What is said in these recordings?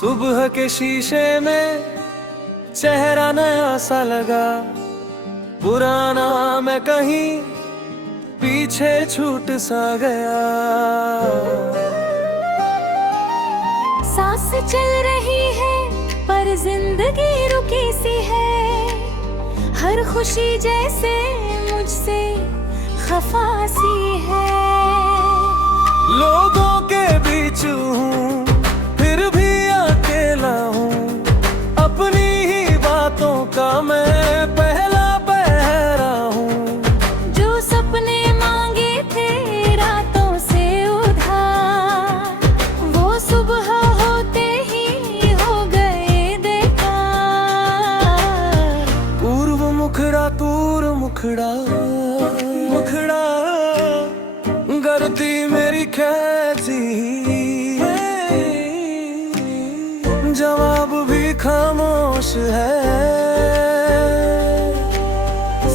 सुबह के शीशे में चेहरा नया सा लगा, पुराना मैं कहीं पीछे छूट सा गया। सांस चल रही है पर जिंदगी रुकी सी है, हर खुशी जैसे मुझसे खफा सी है। लोगों के बीच हूँ फिर भी अकेला हूँ, अपनी ही बातों का मैं पहला पहरा हूँ। जो सपने मांगे थे रातों से उधार, वो सुबह होते ही हो गए बेकार। पूर्व मुखड़ा तूर मुखड़ा मुखड़ा करती मेरी कैसी, जवाब भी खामोश है,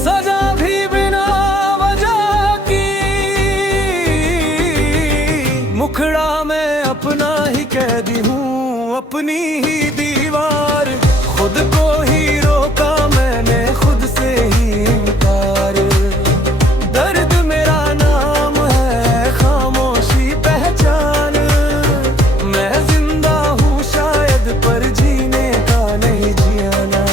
सजा भी बिना वजह की। मुखड़ा मैं अपना ही कैदी हूँ, अपनी ही दीवार, खुद को ही रोका मैंने, खुद से ही इनकार। दर्द मेरा नाम है, खामोशी पहचान, मैं जिंदा हूँ शायद पर जीने का नहीं जियाना।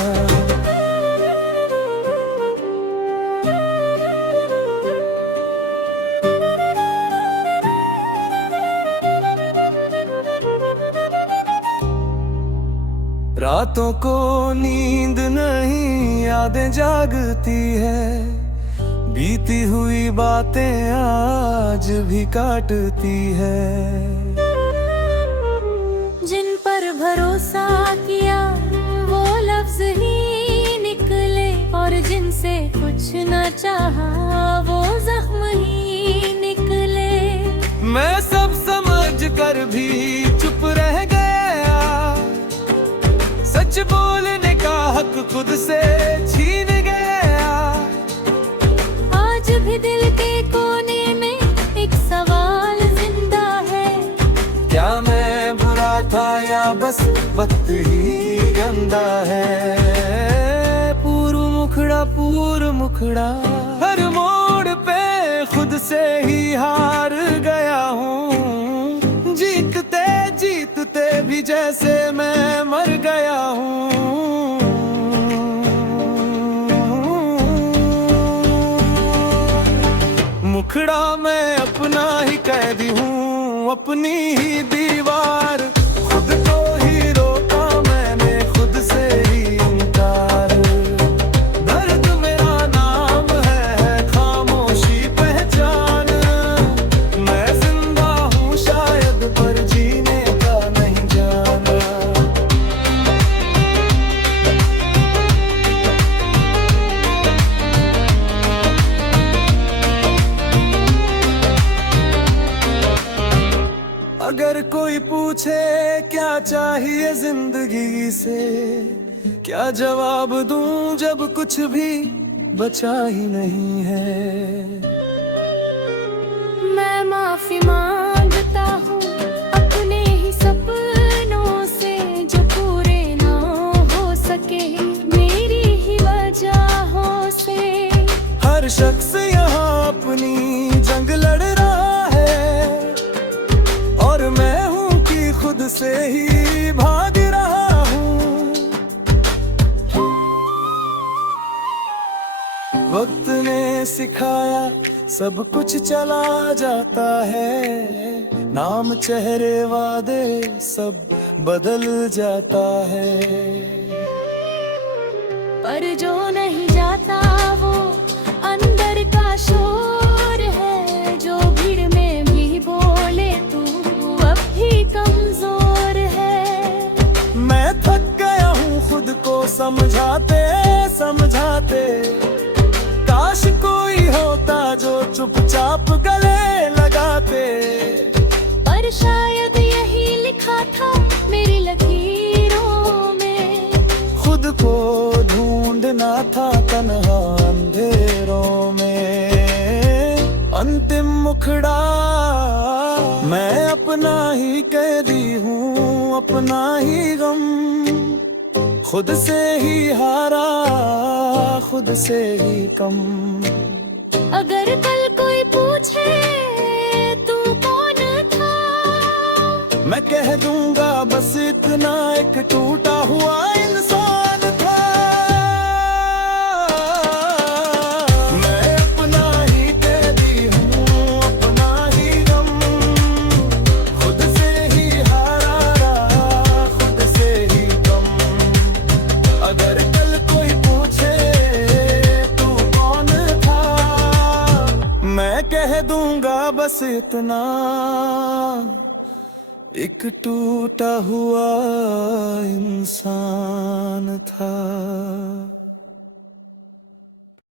रातों को नींद नहीं, यादें जागती है, बीती हुई बातें आज भी काटती है। जिन पर भरोसा किया वो लफ्ज ही निकले, और जिनसे कुछ न चाहा वो जख्म ही निकले। मैं सब समझ कर भी चुप रह गया, सच बोलने का हक खुद से छीन गया। आज भी दिल के कोने में एक सवाल जिंदा है, क्या मैं बुरा था या बस वक्त ही गंदा है। पूर्व मुखड़ा हर मोड़ पे खुद से ही हार गया हूँ, जीतते जीतते भी जैसे मैं मर गया हूँ। मुखड़ा मैं अपना ही कैदी हूँ, अपनी ही दीवार, खुद को ही रोका मैंने, खुद से ही इनकार। दर्द मेरा नाम है, खामोशी पहचान, मैं जिंदा हूँ शायद पर जीने का नहीं जाना। अगर कोई पूछे क्या चाहिए जिंदगी से, क्या जवाब दूं जब कुछ भी बचा ही नहीं है। मैं माफी मांगता हूँ अपने ही सपनों से, जो पूरे ना हो सके मेरी ही वजहों से। हर शख्स यहाँ अपनी जंग लड़ रहा है, और मैं हूँ कि खुद से ही भाग रहा हूँ। वक्त ने सिखाया सब कुछ चला जाता है, नाम चेहरे वादे सब बदल जाता है। पर जो नहीं जाता वो अंदर का शोर है, जो भीड़ में भी बोले तू अब भी कमजोर है। मैं थक गया हूँ खुद को समझाते समझाते, काश कोई होता जो चुपचाप गले लगाते। पर शायद यही लिखा था मेरी लकीरों में, खुद को ढूंढना था तन्हा अंधेरों में। अंतिम मुखड़ा मैं अपना अपना ही कैदी हूँ, अपना ही गम, खुद से ही हारा, खुद से ही कम। अगर कल कोई पूछे तू कौन था, मैं कह दूंगा बस इतना, एक टूटा हुआ इंसान था। मैं अपना ही कैदी हूँ, अपना ही गम, खुद से ही हारा रहा, खुद से ही कम। अगर कल कोई पूछे तू कौन था, मैं कह दूंगा बस इतना, एक टूटा हुआ इंसान था।